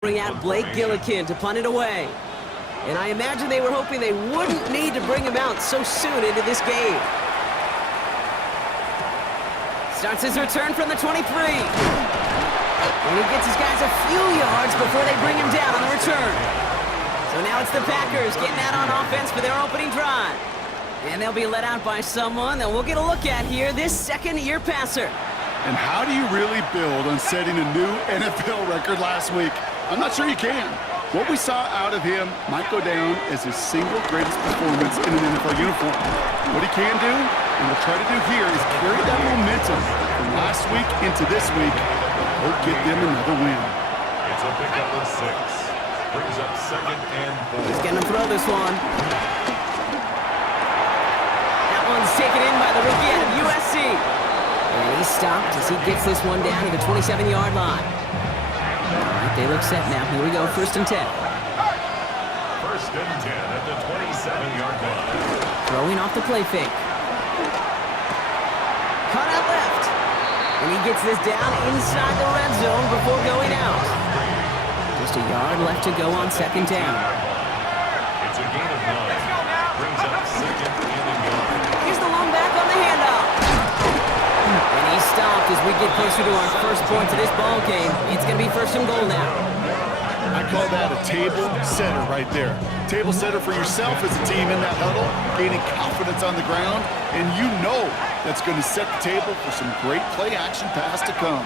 Bring out Blake Gillikin to punt it away. And I imagine they were hoping they wouldn't need to bring him out so soon into this game. Starts his return from the 23. And he gets his guys a few yards before they bring him down on the return. So now it's the Packers getting out on offense for their opening drive. And they'll be let out by someone that we'll get a look at here, this second-year passer. And how do you really build on setting a new NFL record last week? I'm not sure you can. What we saw out of him might go down as his single greatest performance in an NFL uniform. What he can do, and we'll try to do here, is carry that momentum from last week into this week. Hope get them another win. It's a pickup of 6. Brings up 2nd and 4. He's going to throw this one. That one's taken in by the rookie out of USC. And he's stopped as he gets this one down to the 27-yard line. They look set now. Here we go, 1st and 10. 1st and 10 at the 27-yard line. Throwing off the play fake. Caught out left. And he gets this down inside the red zone before going out. Just a yard left to go on 2nd down. It's a gain of 9. Brings up 2nd and a yard. Here's the long back on the handoff. And he's stopped as we get closer to our first points of this ball game. It's going to be 1st and goal now. I call that a table setter right there. Table setter for yourself as a team in that huddle, gaining confidence on the ground, and you know that's going to set the table for some great play action pass to come.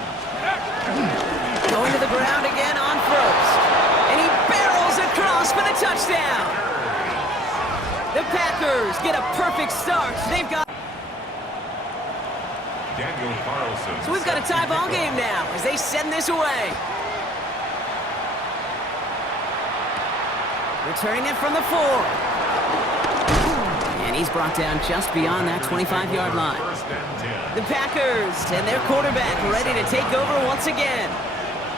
Going to the ground again on 1st. And he barrels across for the touchdown. The Packers get a perfect start. They've got... Daniel Carlson. So we've got a tie ball game now as they send this away. Returning it from the 4. And he's brought down just beyond that 25-yard line. 1st and 10. The Packers and their quarterback ready to take over once again.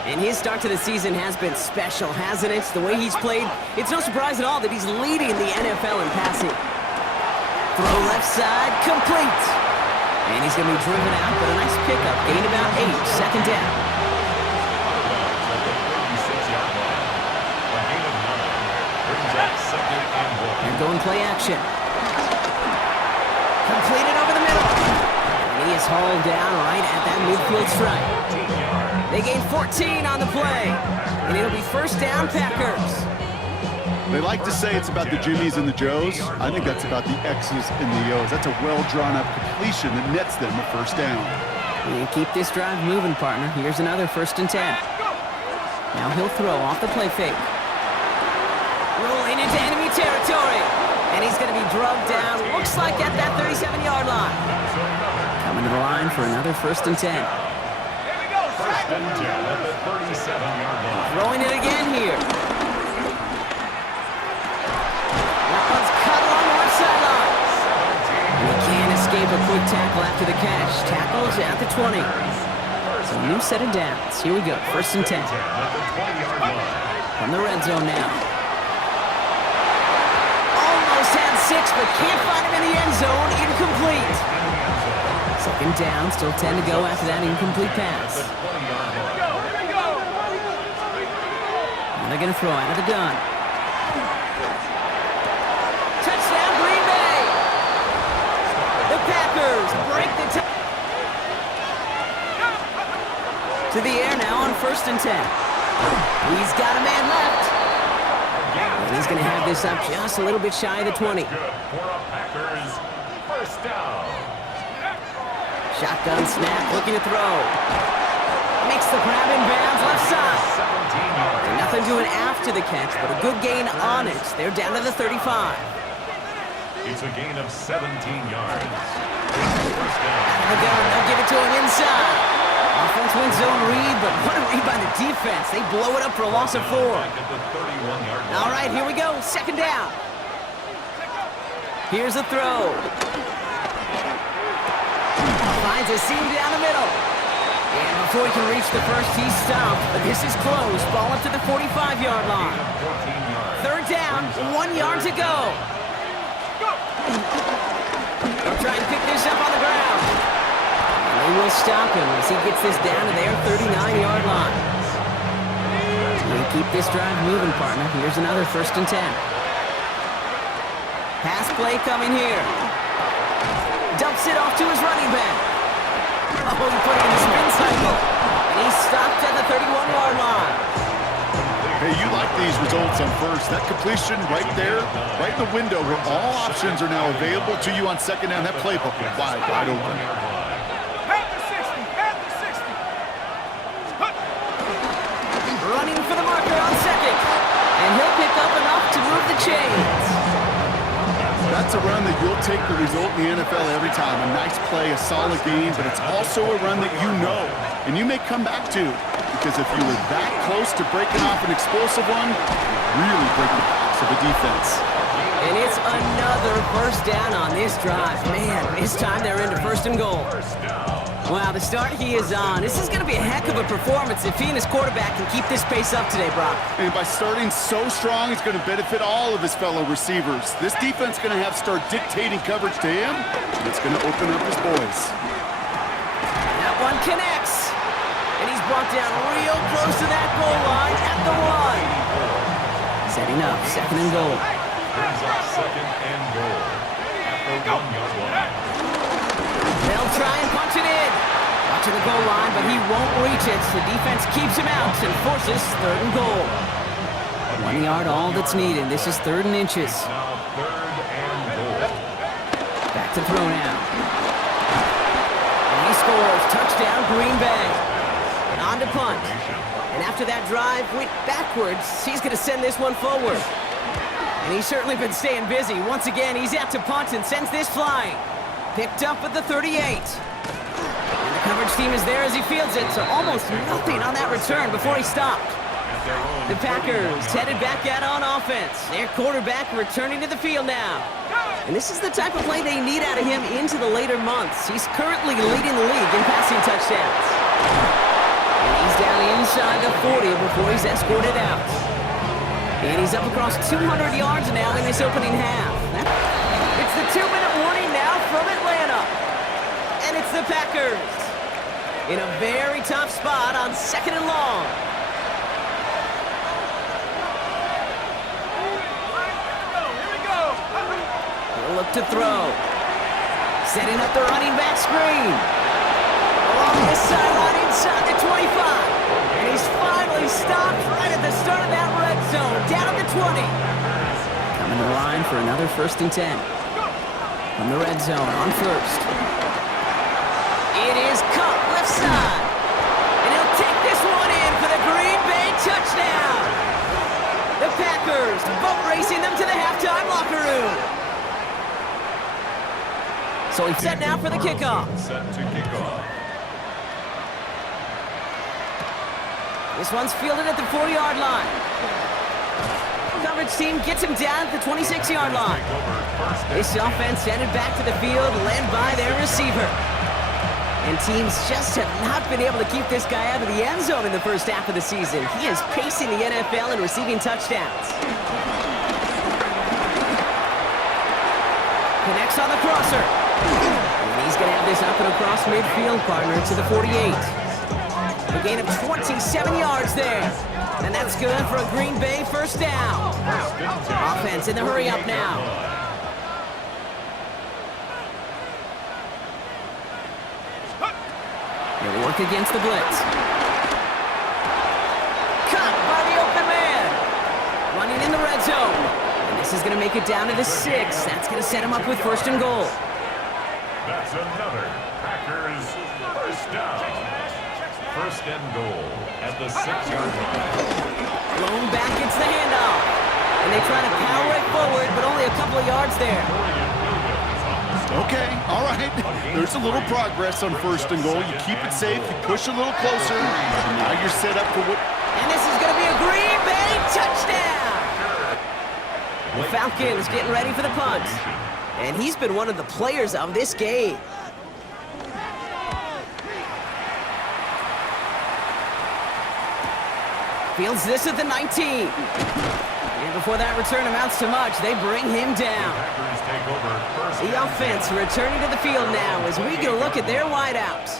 And his start to the season has been special, hasn't it? The way he's played, it's no surprise at all that he's leading the NFL in passing. Throw left side, complete. And he's going to be driven out, but a nice pickup. Gained about 8, 2nd down. And going play action. Completed over the middle. And he is hauled down right at that midfield stripe. They gain 14 on the play. And it'll be 1st down, Packers. They like to say it's about the Jimmies and the Joes. I think that's about the X's and the O's. That's a well-drawn-up completion that nets them a 1st down. And keep this drive moving, partner. Here's another 1st and 10. Now he'll throw off the play fake. Rolling into enemy territory. And he's going to be drugged down, looks like at that 37-yard line. Coming to the line for another 1st and 10. 1st and 10 at the 37-yard line. Throwing it again here. That one's cut along the left sideline. And he can't escape a quick tackle after the catch. Tackles at the 20. So a new set of downs. Here we go, 1st and 10. At the 20-yard line. From the red zone now. Almost had 6, but can't find him in the end zone. Incomplete. 2nd down, still 10 to go after that incomplete pass. And they're going to throw out of the gun. Touchdown, Green Bay! The Packers break the tie. To the air now on 1st and 10. He's got a man left. And he's going to have this up just a little bit shy of the 20. Good for a Packers 1st down. Shotgun snap, looking to throw. Makes the grab in bounds left side. 17 yards. And nothing doing after the catch, but a good gain on it. They're down to the 35. It's a gain of 17 yards. 1st down. They'll give it to him inside. Offense wins zone read, but what a read by the defense. They blow it up for a loss of 4. Back at the 31-yard line. All right, here we go. 2nd down. Here's a throw. Finds a seam down the middle. And before he can reach the 1st, he's stopped. But this is close. Ball up to the 45-yard line. 14 yards. 3rd down, 1 yard to go. They'll try and pick this up on the ground. And they will stop him as he gets this down to their 39-yard line. You keep this drive moving, partner. Here's another 1st and 10. Pass play coming here. Dumps it off to his running back. Oh, he put it in the spin cycle. And he's stopped at the 31-yard line. Hey, you like these results on first. That completion right there, right in the window where all options are now available to you on 2nd down. That playbook is wide open. Running for the marker on 2nd. And he'll pick up enough to move the chains. That's a run that you'll take the result in the NFL every time. A nice play, a solid game, but it's also a run that you know and you may come back to. Because if you were that close to breaking off an explosive one, you really break the backs of the defense. And it's another 1st down on this drive. Man, this time they're into 1st and goal. Wow, the start he is on. This is going to be a heck of a performance if he and his quarterback can keep this pace up today, Brock. And by starting so strong, he's going to benefit all of his fellow receivers. This defense is going to have to start dictating coverage to him, and it's going to open up his boys. That one connects. And he's brought down real close to that goal line at the 1. Setting up 2nd and goal. Brings up 2nd and goal at the 1-yard line. They'll try and punch it in. Watching the goal line, but he won't reach it. The defense keeps him out and forces 3rd and goal. 1 yard, all that's needed. This is 3rd and inches. Now 3rd and goal. Back to throw now. And he scores. Touchdown, Green Bay. On to punt. And after that drive went backwards, he's going to send this one forward. And he's certainly been staying busy. Once again, he's out to punt and sends this flying. Picked up at the 38. And the coverage team is there as he fields it, so almost nothing on that return before he stopped. The Packers headed back out on offense. Their quarterback returning to the field now. And this is the type of play they need out of him into the later months. He's currently leading the league in passing touchdowns. And he's down inside the 40 before he's escorted out. And he's up across 200 yards now in this opening half. It's the 2-minute warning now from Atlanta. And it's the Packers in a very tough spot on 2nd and long. He'll look to throw. Setting up the running back screen. Along this sideline inside the 25. And he's finally stopped right at the start of that red zone. Down at the 20. Coming to the line for another 1st and 10. From the red zone on 1st. It is Kupp left side. And he'll take this one in for the Green Bay touchdown. The Packers boat racing them to the halftime locker room. So he's set now for the kickoff. Set to kickoff. This one's fielded at the 40-yard line. Coverage team gets him down at the 26-yard line. This offense headed back to the field, led by their receiver. And teams just have not been able to keep this guy out of the end zone in the first half of the season. He is pacing the NFL and receiving touchdowns. Connects on the crosser. And he's going to have this up and across midfield, partner, to the 48. A gain of 27 yards there. And that's good for a Green Bay 1st down. Offense in the hurry up now. He'll work against the blitz. Cut by the open man. Running in the red zone. And this is going to make it down to the 6. That's going to set him up with 1st and goal. That's another Packers 1st down. 1st and goal at the 6-yard line. Blown back, it's the handoff. And they try to power it forward, but only a couple of yards there. Okay, all right. There's a little progress on 1st and goal. You keep it safe, you push a little closer, and now you're set up for what... And this is going to be a Green Bay touchdown! The Falcons getting ready for the punt. And he's been one of the players of this game. Fields this at the 19. And before that return amounts to much, they bring him down. Packers take over 1st. The offense returning to the field now as we get a look at their wideouts.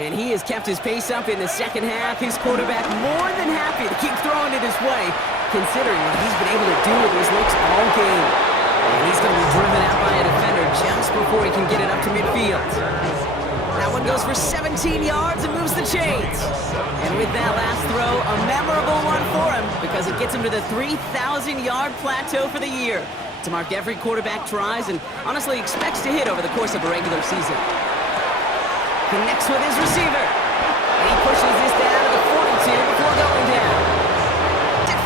And he has kept his pace up in the second half. His quarterback more than happy to keep throwing it his way, considering what he's been able to do with his looks all game. And he's going to be driven out by a defender just before he can get it up to midfield. That one goes for 17 yards and moves the chains. And with that last throw, a memorable one for him because it gets him to the 3,000-yard plateau for the year. To mark every quarterback tries and honestly expects to hit over the course of a regular season. Connects with his receiver. And he pushes this down to the 42 before going down.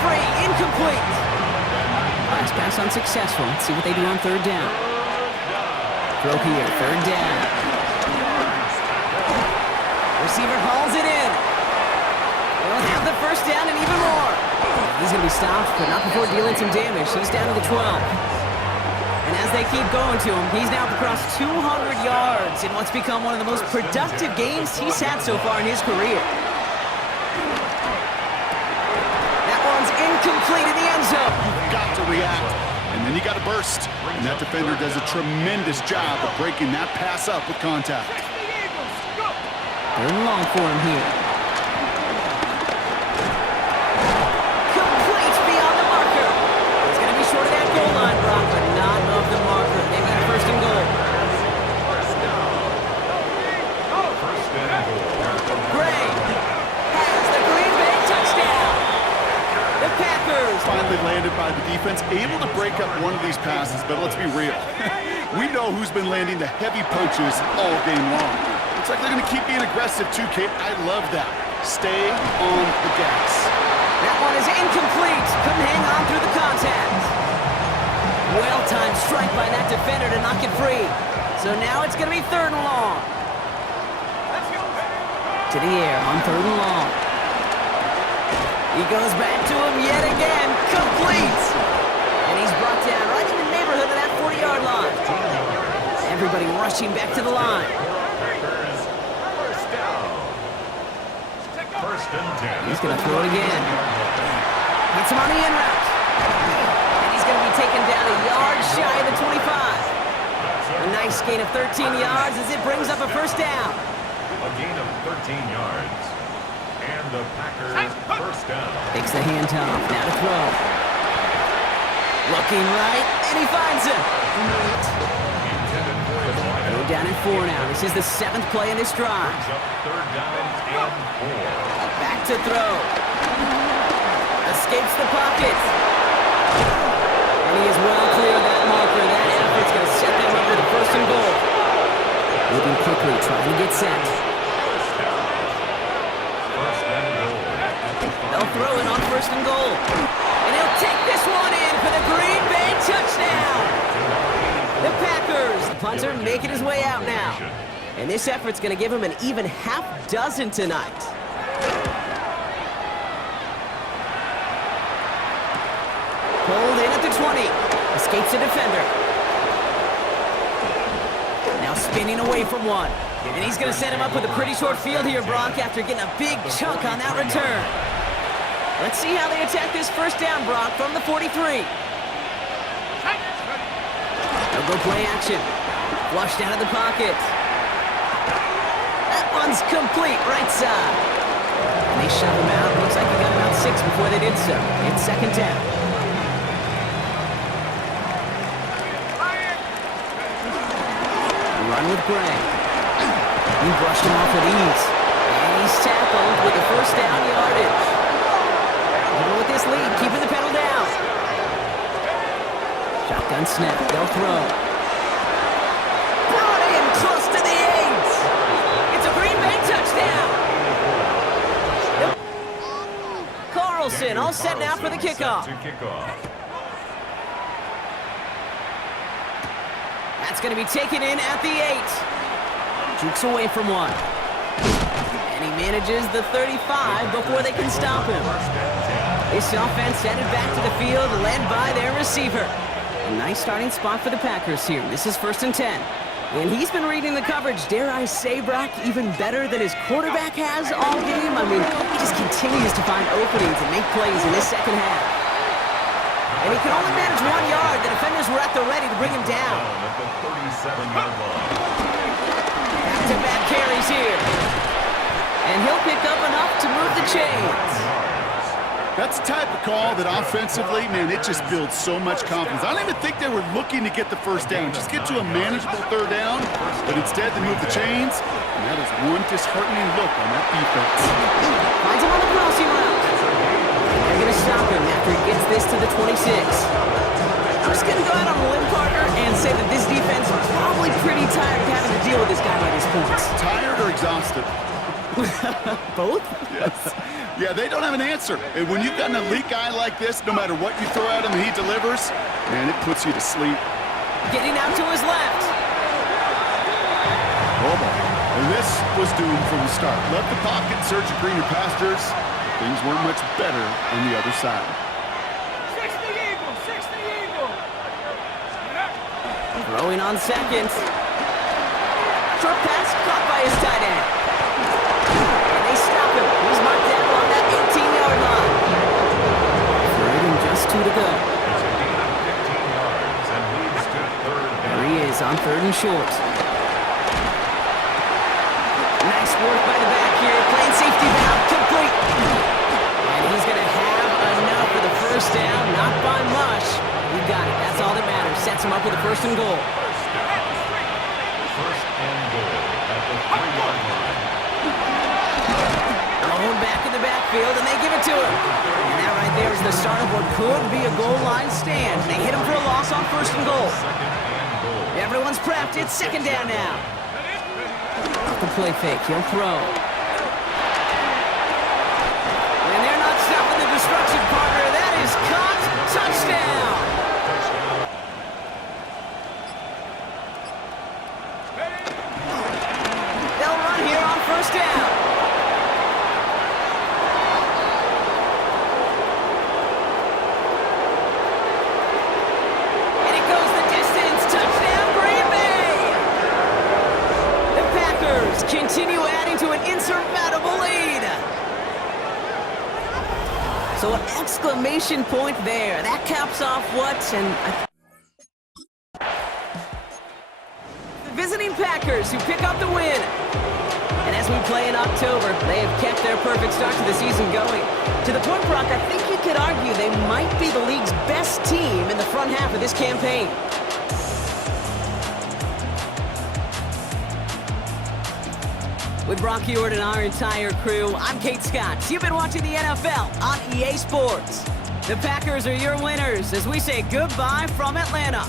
Free, incomplete. Last pass unsuccessful. Let's see what they do on third down. Throw here, third down. Receiver hauls it in. They'll have the first down and even more. He's going to be stopped, but not before dealing some damage. He's down to the 12. And as they keep going to him, he's now across 200 yards in what's become one of the most productive games he's had so far in his career. That one's incomplete in the end zone. You've got to react, and then you got to burst. And that defender does a tremendous job of breaking that pass up with contact. Third and long for him here. Complete beyond the marker. It's going to be short of that goal line, Brock, but not of the marker. They've got first and goal. Gray has the Green Bay touchdown. The Packers Finally landed by the defense, able to break up one of these passes, but let's be real. We know who's been landing the heavy punches all game long. Looks like they're going to keep being aggressive too, Kate. I love that. Stay on the gas. That one is incomplete. Couldn't hang on through the contact. Well-timed strike by that defender to knock it free. So now it's going to be third and long. To the air on third and long. He goes back to him yet again. Complete. And he's brought down right in the neighborhood of that 40-yard line. Everybody rushing back to the line. First and 10. He's going to throw it again. Hits him on the in route. And he's going to be taken down a yard shy of the 25. A nice gain of 13 yards as it brings up a first down. A gain of 13 yards. And the Packers first down. Takes the handoff. Now to throw. Looking right, and he finds him. Go down at 4 now. This is the 7th play in this drive. Third down and 4. Back to throw. Escapes the pocket. And he is well clear of that marker. That effort's going to set them up with a first and goal. Moving quickly, trying to get set. They'll throw it on first and goal. And he'll take this one in for the Green Bay touchdown. The Packers, the punter making his way out now. And this effort's going to give him an even half dozen tonight. Pulled in at the 20. Escapes the defender. Now spinning away from one. And he's going to set him up with a pretty short field here, Brock, after getting a big chunk on that return. Let's see how they attack this first down, Brock, from the 43. They'll go play action. Flushed out of the pocket. That one's complete, right side. And they shove him out. Looks like he got about 6 before they did so. It's second down. Run with Gray. He brushed him off with ease. And he's tackled with the first down yardage. Even with this lead, keeping the pedal down. Shotgun snap. They'll throw. Brought in close to the 8. It's a Green Bay touchdown. Carlson all set now for the kickoff. That's going to be taken in at the 8. Jukes away from one. And he manages the 35 before they can stop him. This offense headed back to the field, led by their receiver. A nice starting spot for the Packers here. This is first and 10. And he's been reading the coverage, dare I say, Brock, even better than his quarterback has all game. I mean, he just continues to find openings and make plays in this second half. And he can only manage 1 yard. The defenders were at the ready to bring him down. At the 37-yard line. Back-to-back carries here. And he'll pick up enough to move the chains. That's the type of call that offensively, man, it just builds so much confidence. I don't even think they were looking to get the first down. Just get to a manageable third down, but instead they move the chains, and that is one disheartening look on that defense. Finds him on the crossing route. They're going to stop him after he gets this to the 26. I'm just going to go out on a limb, partner, and say that this defense is probably pretty tired of having to deal with this guy by these points. Tired or exhausted? Both? Yes. Yeah, they don't have an answer. And when you've got an elite guy like this, no matter what you throw at him, he delivers, man, it puts you to sleep. Getting out to his left. Oh, boy. And this was doomed from the start. Left the pocket, search of greener pastures. Things weren't much better on the other side. 60 Eagle, 60 Eagle. Throwing on second. Short pass caught by his tight end. And they stop him. He's marked down on that 18-yard line. Third and just 2 to go. It's a gain of 15 yards and leads to third down. There he is on 3rd and short. Nice work by the back here. Playing safety valve complete. And he's going to have enough for the first down. Not by much. He got it. That's all that matters. Sets him up with a 1st and goal. First and goal at the 3-yard line. Thrown back in the backfield, and they give it to him. And that right there is the start of what could be a goal line stand. They hit him for a loss on 1st and goal. Second and goal. Everyone's prepped. It's 2nd down now. Off the play fake. He'll throw. And they're not stopping the destruction, partner. That is caught. Touchdown. They'll run here on 1st down. And it goes the distance. Touchdown, Green Bay. The Packers continue adding to an insurmountable lead. So an exclamation point there. That caps off what? The visiting Packers who pick up the win. And as we play in October, they have kept their perfect start to the season going. To the point, Brock, I think you could argue they might be the league's best team in the front half of this campaign. With Brock Huard and our entire crew, I'm Kate Scott. You've been watching the NFL on EA Sports. The Packers are your winners as we say goodbye from Atlanta.